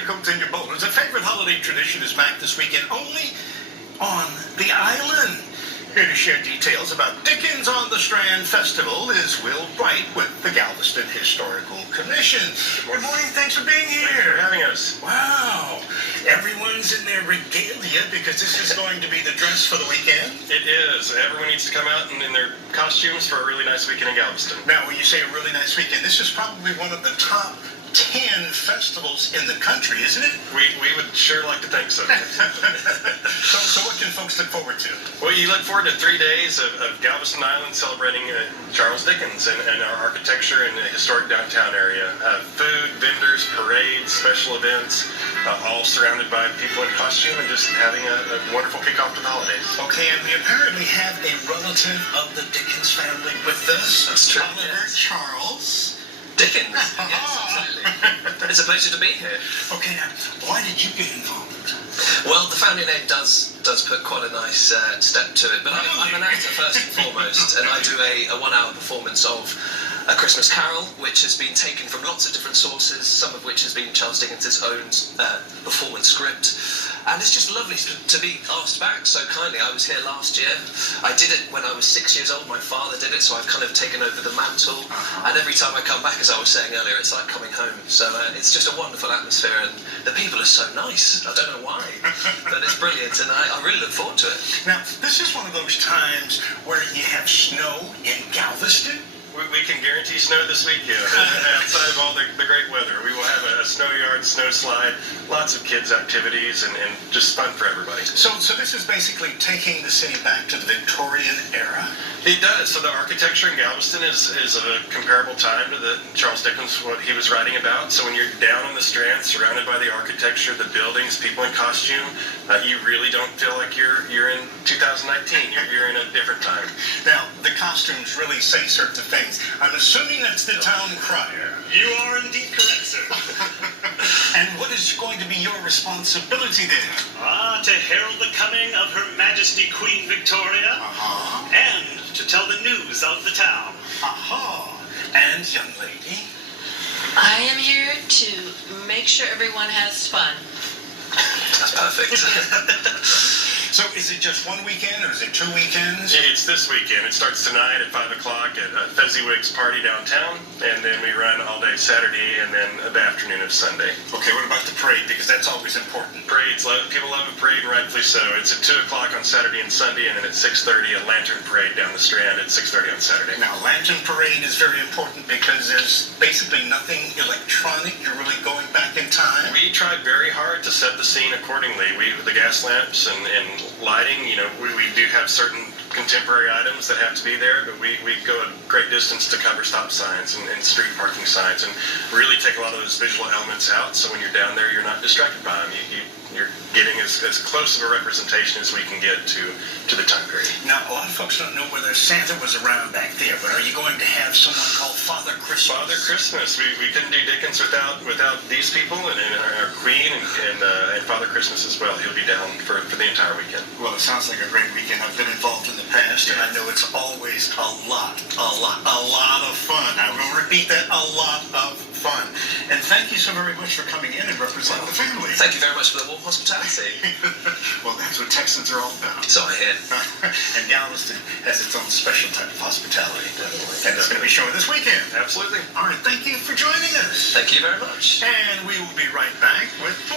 raincoats and your boulders. A favorite holiday tradition is back this weekend, only on the island. Here to share details about Dickens on the Strand Festival is Will Bright with the Galveston Historical Commission. Good morning. Thanks for being here. Thanks for having us. Wow. Everyone's in their regalia because this is going to be the dress for the weekend. It is. Everyone needs to come out in their costumes for a really nice weekend in Galveston. Now, when you say a really nice weekend, this is probably one of the top 10 festivals in the country, isn't it? We would sure like to think so. So what can folks look forward to? Well, you look forward to 3 days of Galveston Island celebrating Charles Dickens and our architecture in the historic downtown area. Food, vendors, parades, special events, all surrounded by people in costume and just having a wonderful kickoff to the holidays. Okay, and we apparently have a relative of the Dickens family with us. That's true. Oliver Charles Dickens. Yes, absolutely. It's a pleasure to be here. Okay, now, why did you get involved? Well, the family name does put quite a nice step to it, but I'm an actor first and foremost, and I do a 1 hour performance of A Christmas Carol, which has been taken from lots of different sources, some of which has been Charles Dickens' own performance script. And it's just lovely to be asked back so kindly. I was here last year. I did it when I was 6 years old. My father did it, so I've kind of taken over the mantle. And every time I come back, as I was saying earlier, it's like coming home. So it's just a wonderful atmosphere, and the people are so nice. I don't know why, but it's brilliant, and I really look forward to it. Now, this is one of those times where you have snow in Galveston. We can guarantee snow this weekend. Outside of all the great weather, we will have a snow yard, snow slide, lots of kids' activities, and just fun for everybody. So this is basically taking the city back to the Victorian era. It does. So the architecture in Galveston is of a comparable time to the Charles Dickens, what he was writing about. So when you're down on the Strand, surrounded by the architecture, the buildings, people in costume, you really don't feel like you're in 2019. You're in a different time. Now, the costumes really say certain things. I'm assuming that's the town crier. You are indeed correct, sir. And what is going to be your responsibility there? To herald the coming of Her Majesty Queen Victoria, and to tell the news of the town. And, young lady? I am here to make sure everyone has fun. That's perfect. So is it just one weekend, or is it 2 weekends? It's this weekend. It starts tonight at 5 o'clock at Fezziwig's Party downtown, and then we run all day Saturday and then the afternoon of Sunday. Okay, what about the parade? Because that's always important. Parades, people love a parade, and rightfully so. It's at 2 o'clock on Saturday and Sunday, and then at 6:30 a lantern parade down the Strand at 6:30 on Saturday. Now, lantern parade is very important because there's basically nothing electronic. You're really going back in time. We tried very hard to set the scene accordingly. The gas lamps and lighting, we do have certain contemporary items that have to be there, but we go a great distance to cover stop signs and street parking signs and really take a lot of those visual elements out, so when you're down there, you're not distracted by them. You're getting as close of a representation as we can get to the time period. Now, a lot of folks don't know whether Santa was around back there, but are you going to have someone called Father Christmas? Father Christmas. We couldn't do Dickens without these people, and our Queen and Father Christmas as well. He'll be down for the entire weekend. Well, it sounds like a great weekend. I've been involved in the past, and I know it's always a lot of fun. I will repeat that, a lot of fun. And thank you so very much for coming in and representing the family. Thank you very much for the warm hospitality. Well, that's what Texans are all about. So I hear. And Galveston has its own special type of hospitality. And it's going to be showing this weekend. Absolutely. All right, thank you for joining us. Thank you very much. And we will be right back with